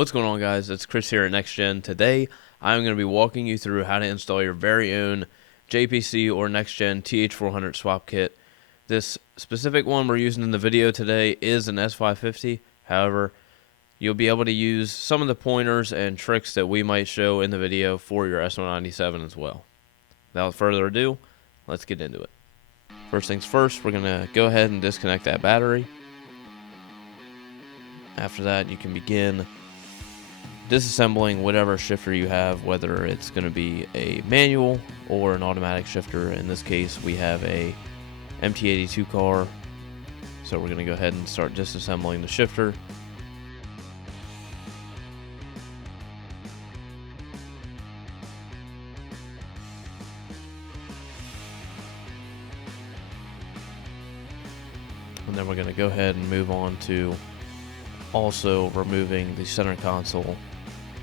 What's going on, guys? It's Chris here at Next Gen. Today, I'm going to be walking you through how to install your very own JPC or Next Gen TH400 swap kit. This specific one we're using in the video today is an S550. However, you'll be able to use some of the pointers and tricks that we might show in the video for your S197 as well. Without further ado, let's get into it. First things first, we're going to go ahead and disconnect that battery. After that, you can begin disassembling whatever shifter you have, whether it's going to be a manual or an automatic shifter. In this case, we have a MT82 car, so we're going to go ahead and start disassembling the shifter. And then we're going to go ahead and move on to also removing the center console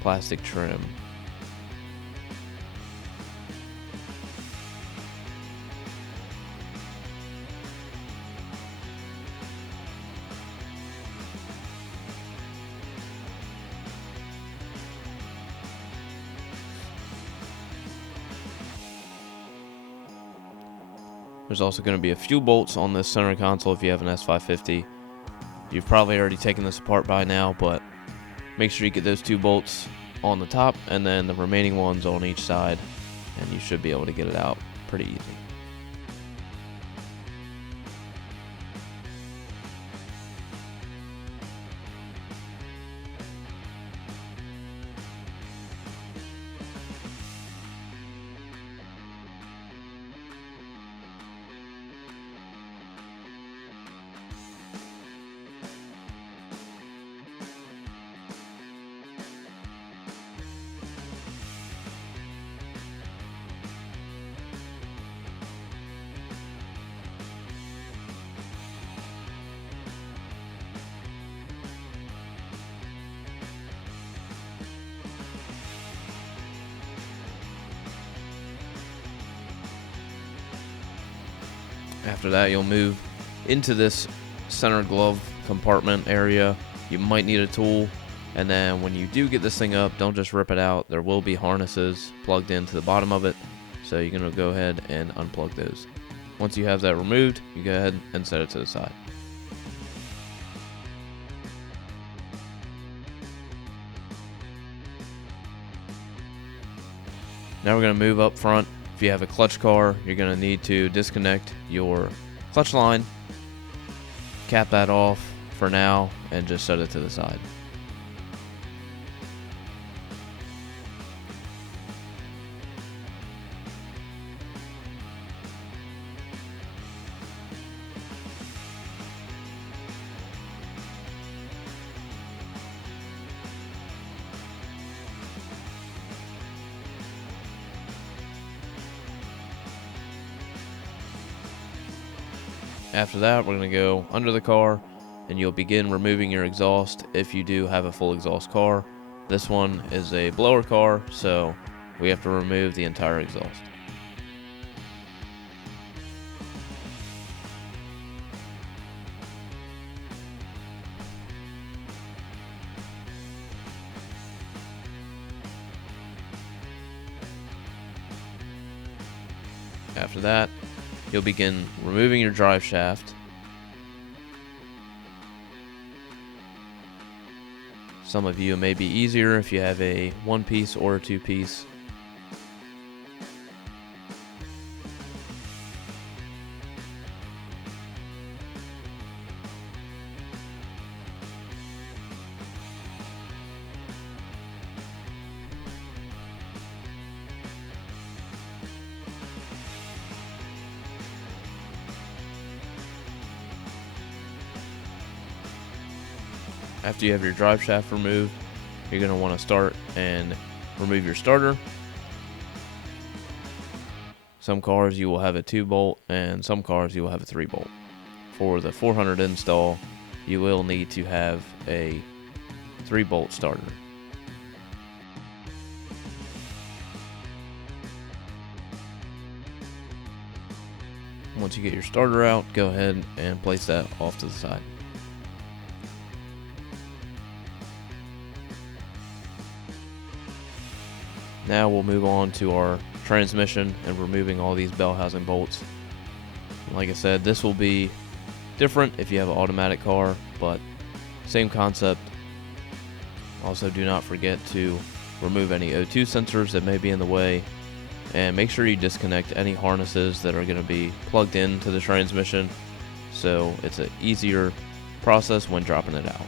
plastic trim. There's also going to be a few bolts on this center console if you have an S550. You've probably already taken this apart by now, but make sure you get those 2 bolts on the top and then the remaining ones on each side, and you should be able to get it out pretty easy. After that, you'll move into this center glove compartment area. You might need a tool, and then when you do get this thing up, don't just rip it out. There will be harnesses plugged into the bottom of it, so you're going to go ahead and unplug those. Once you have that removed, you go ahead and set it to the side. Now we're going to move up front. If you have a clutch car, you're going to need to disconnect your clutch line, cap that off for now, and just set it to the side. After that, we're going to go under the car, and you'll begin removing your exhaust if you do have a full exhaust car. This one is a blower car, so we have to remove the entire exhaust. After that, you'll begin removing your drive shaft. Some of you, it may be easier if you have a 1-piece or a 2-piece. After you have your drive shaft removed, you're going to want to start and remove your starter. Some cars you will have a 2-bolt, and some cars you will have a 3-bolt. For the 400 install, you will need to have a 3-bolt starter. Once you get your starter out, go ahead and place that off to the side. Now we'll move on to our transmission and removing all these bell housing bolts. Like I said, this will be different if you have an automatic car, but same concept. Also, do not forget to remove any O2 sensors that may be in the way, and make sure you disconnect any harnesses that are going to be plugged into the transmission, so it's an easier process when dropping it out.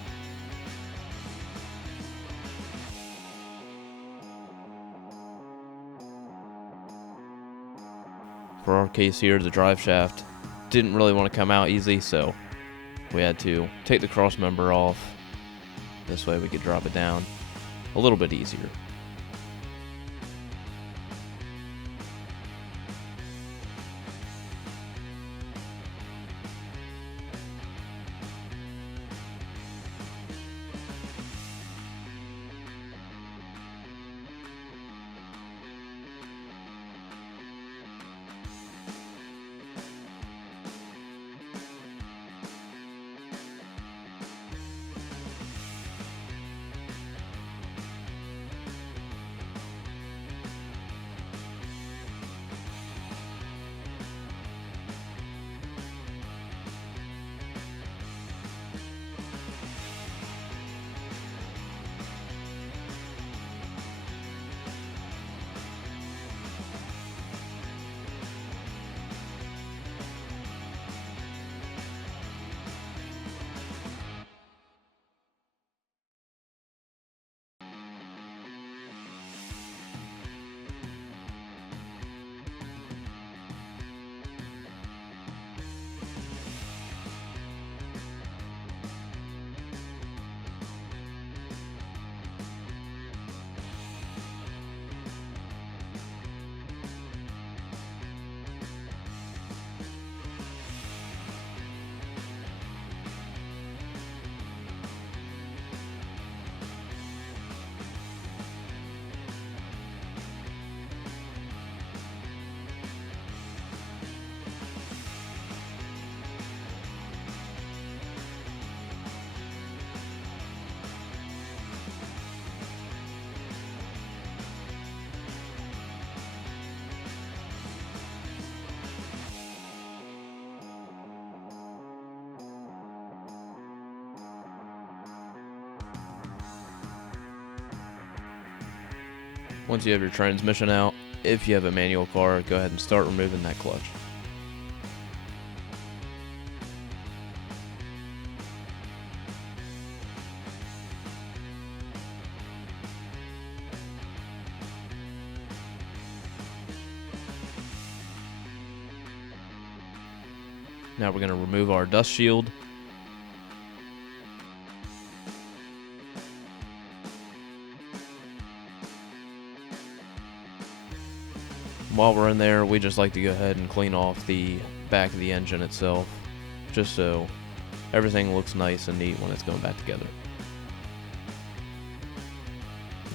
For our case here, the drive shaft didn't really want to come out easy, so we had to take the cross member off. This way we could drop it down a little bit easier. Once you have your transmission out, if you have a manual car, go ahead and start removing that clutch. Now we're going to remove our dust shield. While we're in there, we just like to go ahead and clean off the back of the engine itself, just so everything looks nice and neat when it's going back together.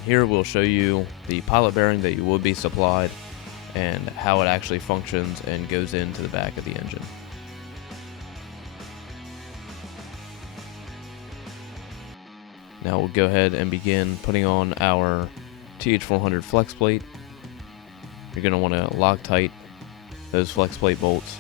Here we'll show you the pilot bearing that you will be supplied and how it actually functions and goes into the back of the engine. Now we'll go ahead and begin putting on our TH400 flex plate. You're going to want to lock tight those flex plate bolts.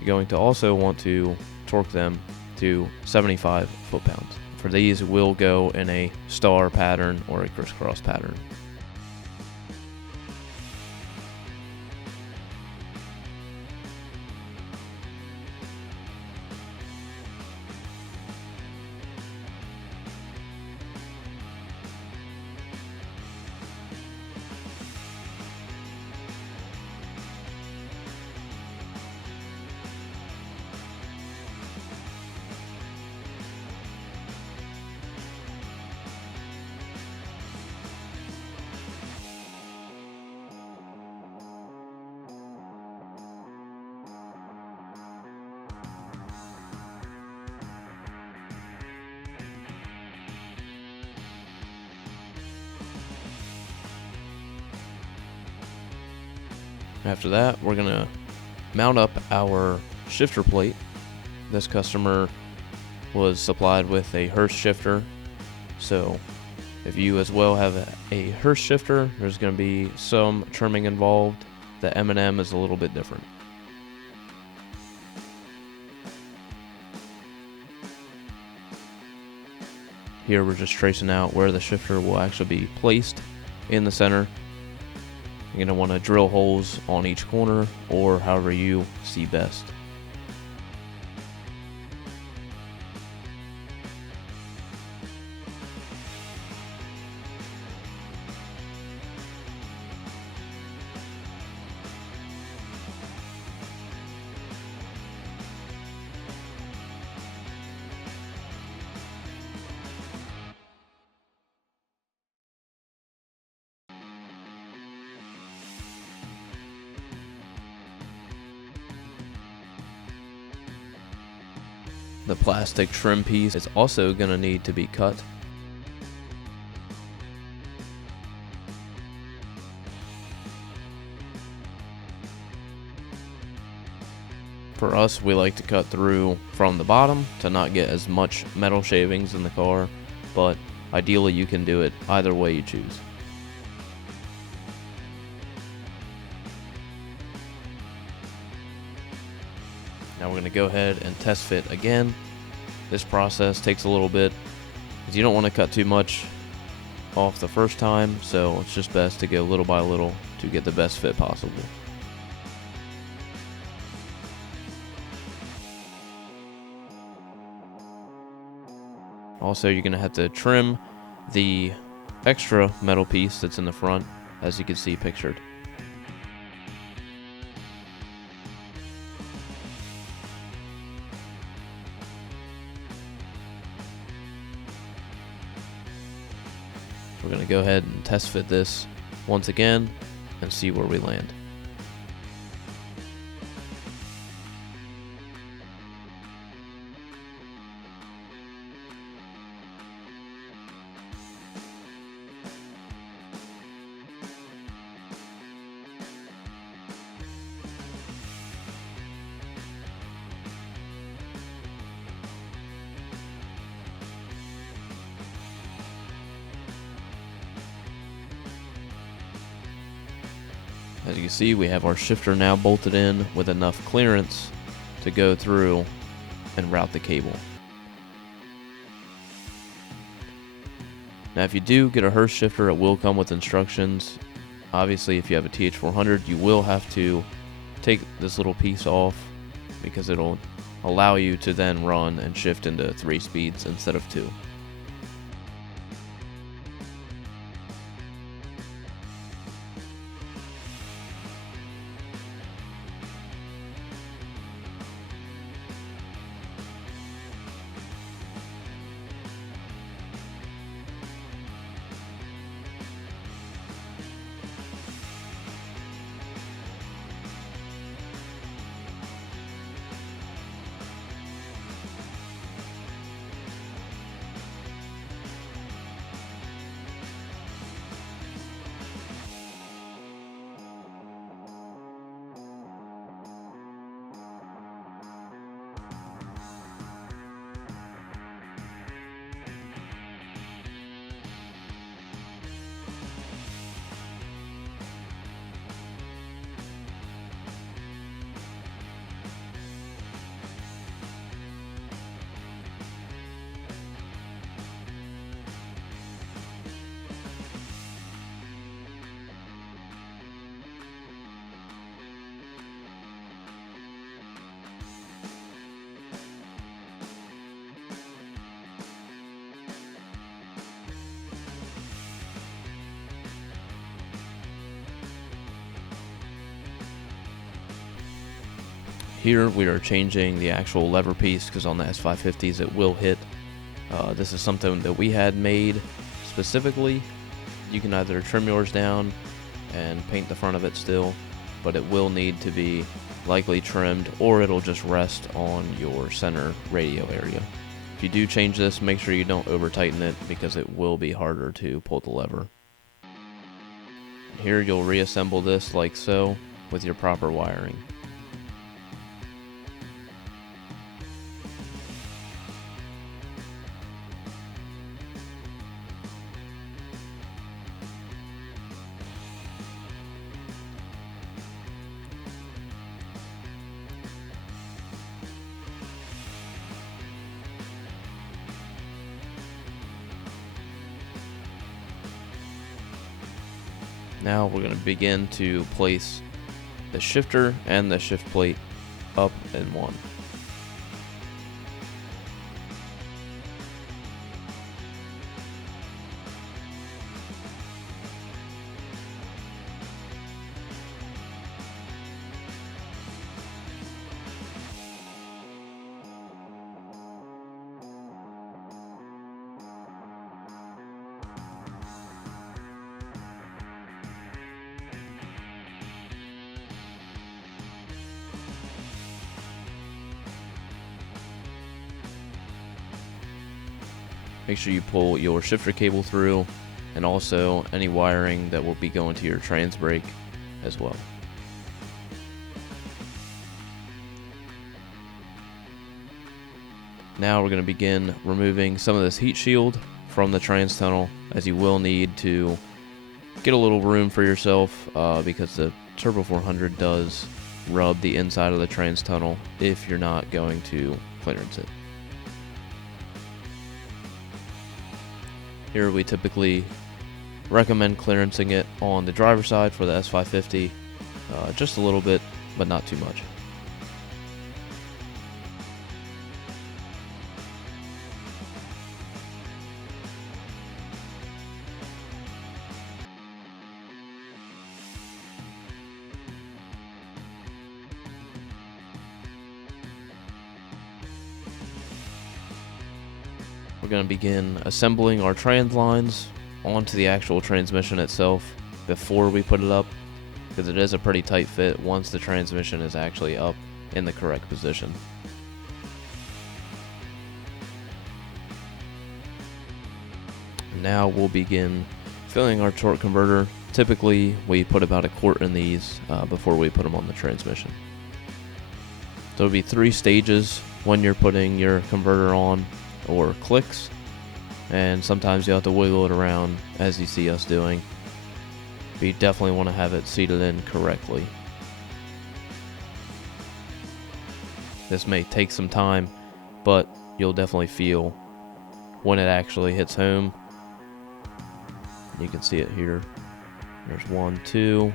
You're going to also want to torque them to 75 foot-pounds. For these, we'll go in a star pattern or a crisscross pattern. After that, we're going to mount up our shifter plate. This customer was supplied with a Hurst shifter, so If you as well have a Hurst shifter, there's going to be some trimming involved. The M&M is a little bit different. Here we're just tracing out where the shifter will actually be placed in the center. You're going to want to drill holes on each corner or however you see best. The plastic trim piece is also going to need to be cut. For us, we like to cut through from the bottom to not get as much metal shavings in the car, but ideally you can do it either way you choose. Now we're going to go ahead and test fit again. This process takes a little bit because you don't want to cut too much off the first time, so it's just best to go little by little to get the best fit possible. Also, you're going to have to trim the extra metal piece that's in the front, as you can see pictured. We're going to go ahead and test fit this once again and see where we land. As you can see, we have our shifter now bolted in with enough clearance to go through and route the cable. Now if you do get a Hurst shifter, it will come with instructions. Obviously, if you have a TH400, you will have to take this little piece off because it'll allow you to then run and shift into 3 speeds instead of 2. Here we are changing the actual lever piece because on the S550s it will hit. This is something that we had made specifically. You can either trim yours down and paint the front of it still, but it will need to be likely trimmed or it'll just rest on your center radio area. If you do change this, make sure you don't over tighten it because it will be harder to pull the lever. Here you'll reassemble this like so with your proper wiring. Now we're going to begin to place the shifter and the shift plate up in one. Make sure you pull your shifter cable through, and also any wiring that will be going to your trans brake as well. Now we're going to begin removing some of this heat shield from the trans tunnel, as you will need to get a little room for yourself because the Turbo 400 does rub the inside of the trans tunnel if you're not going to clearance it. Here we typically recommend clearancing it on the driver's side for the S550, just a little bit, but not too much. We're going to begin assembling our trans lines onto the actual transmission itself before we put it up, because it is a pretty tight fit once the transmission is actually up in the correct position. Now we'll begin filling our torque converter. Typically we put about 1 quart in these before we put them on the transmission. So it'll be 3 stages when you're putting your converter on, or clicks, and sometimes you have to wiggle it around as you see us doing, but you definitely want to have it seated in correctly. This may take some time, but you'll definitely feel when it actually hits home. You can see it here. There's 1, 2,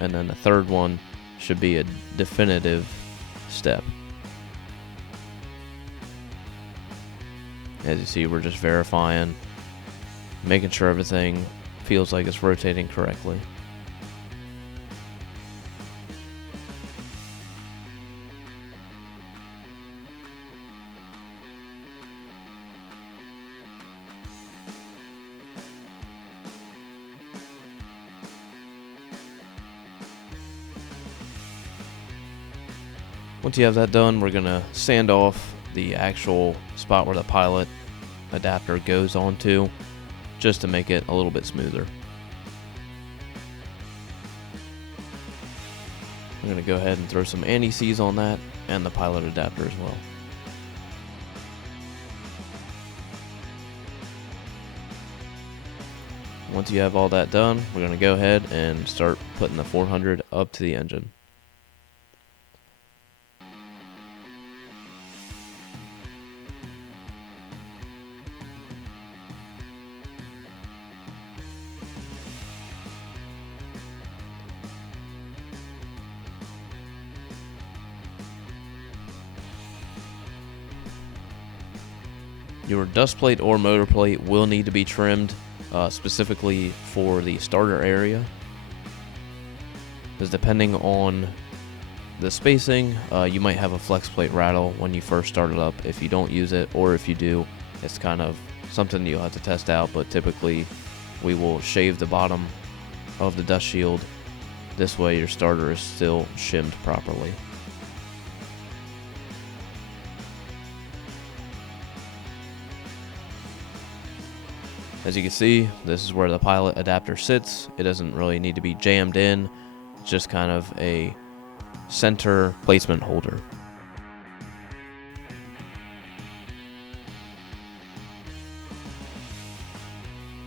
and then the third one should be a definitive step. As you see, we're just verifying, making sure everything feels like it's rotating correctly. Once you have that done, we're going to sand off the actual spot where the pilot adapter goes onto, just to make it a little bit smoother. I'm going to go ahead and throw some anti-seize on that and the pilot adapter as well. Once you have all that done, we're going to go ahead and start putting the 400 up to the engine. Your dust plate or motor plate will need to be trimmed, specifically for the starter area, because depending on the spacing, you might have a flex plate rattle when you first start it up if you don't use it, or if you do, it's kind of something you'll have to test out, but typically we will shave the bottom of the dust shield. This way your starter is still shimmed properly. As you can see, this is where the pilot adapter sits. It doesn't really need to be jammed in. It's just kind of a center placement holder.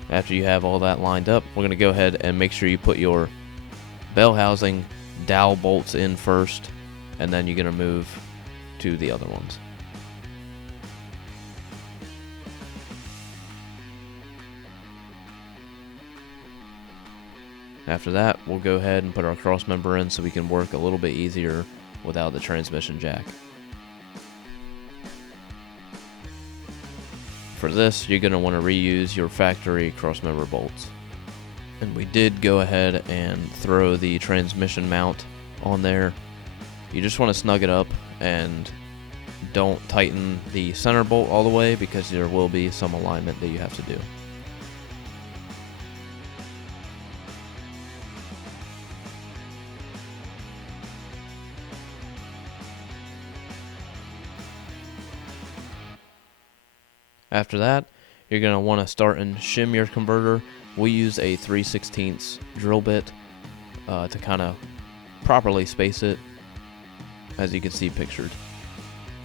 After you have all that lined up, we're going to go ahead and make sure you put your bell housing dowel bolts in first, and then you're going to move to the other ones. After that, we'll go ahead and put our cross member in so we can work a little bit easier without the transmission jack. For this, you're going to want to reuse your factory cross member bolts. And we did go ahead and throw the transmission mount on there. You just want to snug it up and don't tighten the center bolt all the way because there will be some alignment that you have to do. After that, you're going to want to start and shim your converter. We use a 3/16 drill bit to kind of properly space it, as you can see pictured.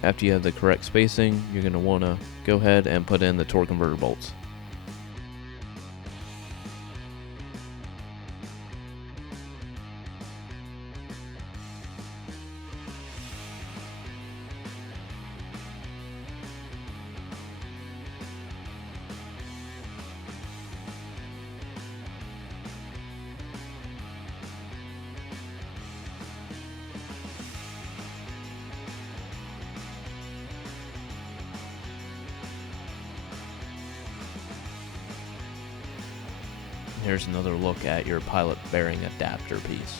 After you have the correct spacing, you're going to want to go ahead and put in the torque converter bolts. Here's another look at your pilot bearing adapter piece.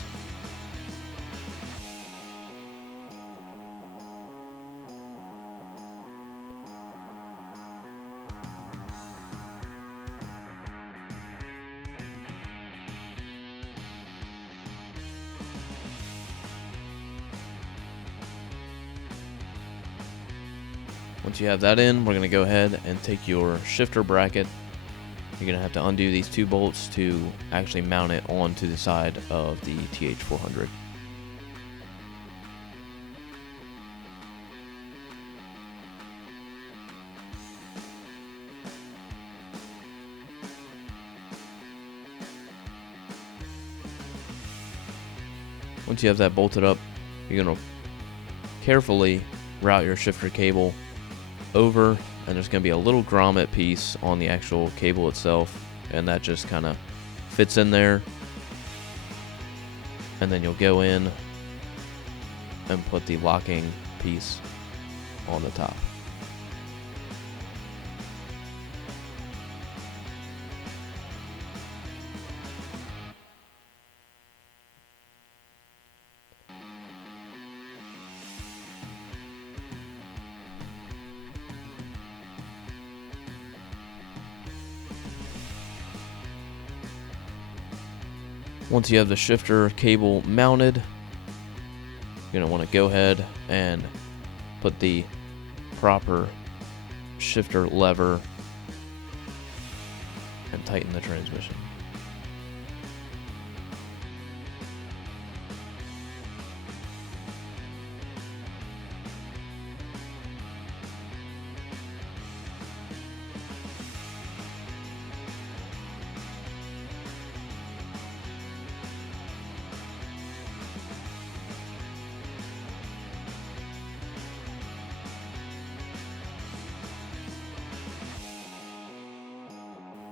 Once you have that in, we're going to go ahead and take your shifter bracket. You're going to have to undo these two bolts to actually mount it onto the side of the TH400. Once you have that bolted up, you're going to carefully route your shifter cable over, and there's going to be a little grommet piece on the actual cable itself, and that just kind of fits in there. And then you'll go in and put the locking piece on the top. Once you have the shifter cable mounted, you're going to want to go ahead and put the proper shifter lever and tighten the transmission.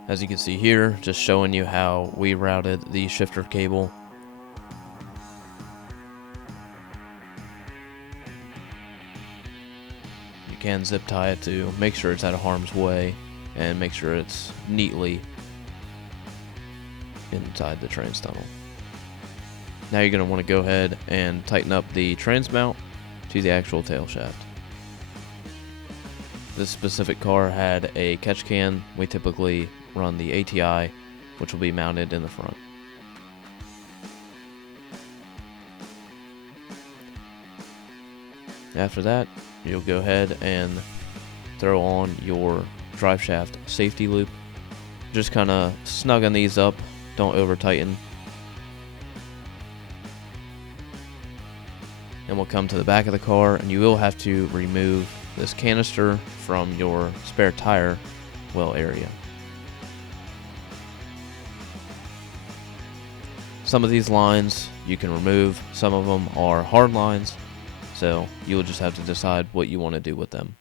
As you can see here, just showing you how we routed the shifter cable. You can zip tie it to make sure it's out of harm's way and make sure it's neatly inside the trans tunnel. Now you're going to want to go ahead and tighten up the trans mount to the actual tail shaft. This specific car had a catch can. We typically run the ATI, which will be mounted in the front. After that, you'll go ahead and throw on your drive shaft safety loop. Just kind of snugging these up, don't over tighten. And we'll come to the back of the car, and you will have to remove this canister from your spare tire well area. Some of these lines you can remove, some of them are hard lines, so you'll just have to decide what you want to do with them.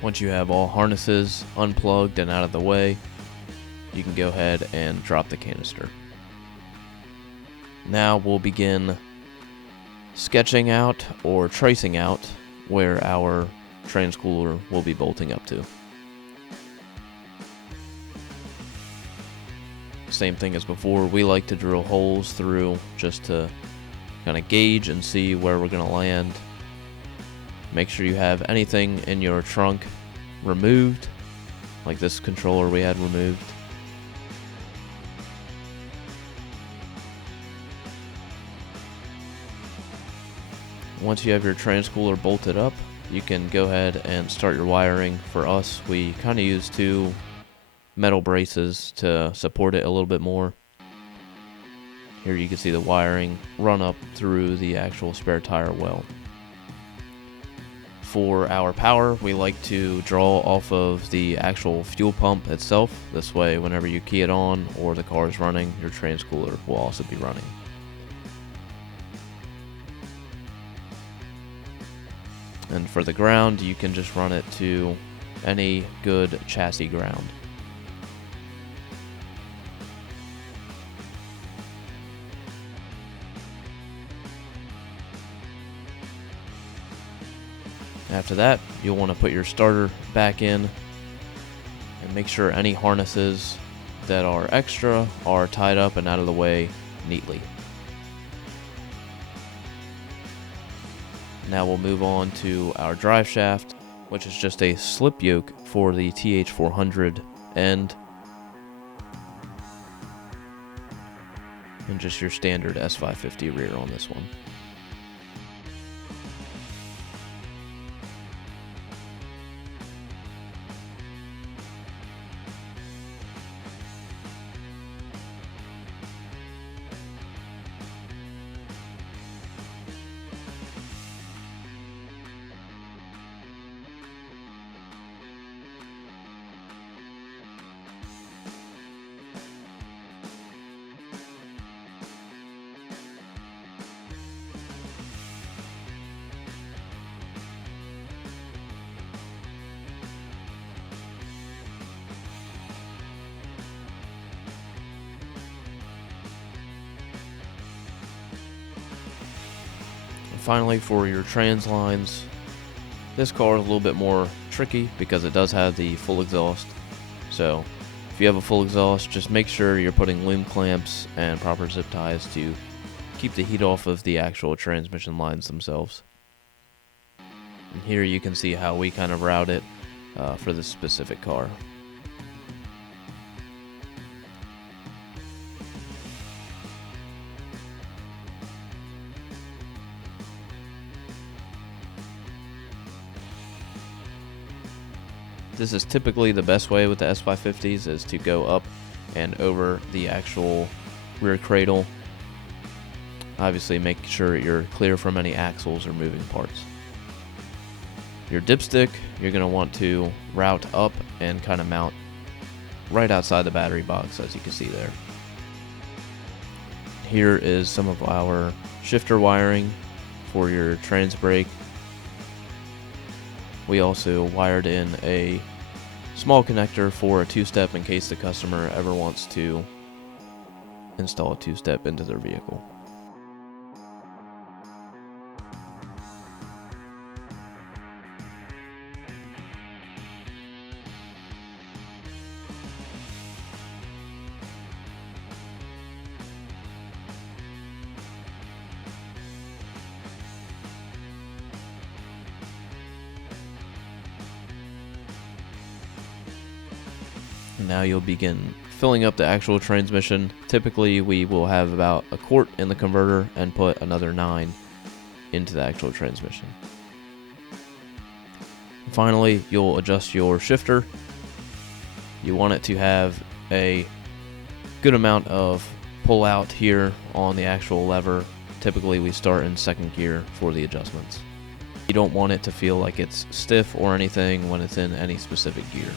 Once you have all harnesses unplugged and out of the way, you can go ahead and drop the canister. Now we'll begin sketching out or tracing out where our transcooler will be bolting up to. Same thing as before, we like to drill holes through just to kind of gauge and see where we're going to land. Make sure you have anything in your trunk removed, like this controller we had removed. Once you have your transcooler bolted up, you can go ahead and start your wiring. For us, we kind of use two metal braces to support it a little bit more. Here you can see the wiring run up through the actual spare tire well. For our power, we like to draw off of the actual fuel pump itself. This way, whenever you key it on or the car is running, your transcooler will also be running. And for the ground, you can just run it to any good chassis ground. After that, you'll want to put your starter back in and make sure any harnesses that are extra are tied up and out of the way neatly. Now we'll move on to our drive shaft, which is just a slip yoke for the TH400 end, and just your standard S550 rear on this one. Finally, for your trans lines, this car is a little bit more tricky because it does have the full exhaust. So if you have a full exhaust, just make sure you're putting loom clamps and proper zip ties to keep the heat off of the actual transmission lines themselves. And here you can see how we kind of route it for this specific car. This is typically the best way with the S550s, is to go up and over the actual rear cradle. Obviously make sure you're clear from any axles or moving parts. Your dipstick, you're going to want to route up and kind of mount right outside the battery box, as you can see there. Here is some of our shifter wiring for your trans brake. We also wired in a small connector for a two-step in case the customer ever wants to install a two-step into their vehicle. Now you'll begin filling up the actual transmission. Typically we will have about a quart in the converter and put another 9 into the actual transmission. Finally, you'll adjust your shifter. You want it to have a good amount of pull out here on the actual lever. Typically we start in second gear for the adjustments. You don't want it to feel like it's stiff or anything when it's in any specific gear.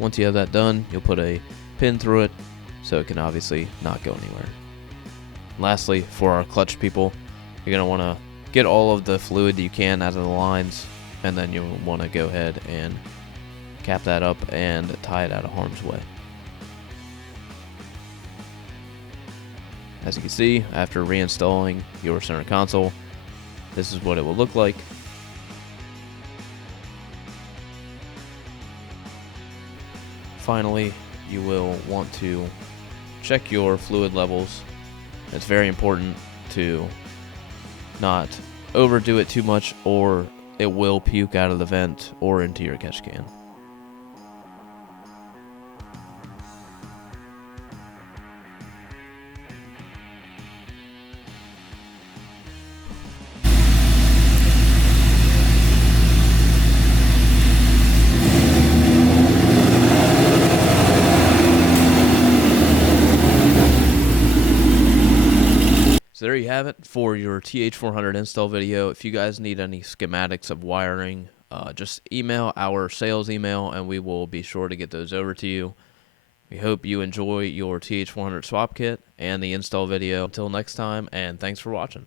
Once you have that done, you'll put a pin through it so it can obviously not go anywhere. Lastly, for our clutch people, you're going to want to get all of the fluid you can out of the lines, and then you'll want to go ahead and cap that up and tie it out of harm's way. As you can see, after reinstalling your center console, this is what it will look like. Finally, you will want to check your fluid levels. It's very important to not overdo it too much, or it will puke out of the vent or into your catch can. So there you have it for your TH400 install video. If you guys need any schematics of wiring, just email our sales email and we will be sure to get those over to you. We hope you enjoy your TH400 swap kit and the install video. Until next time, and thanks for watching.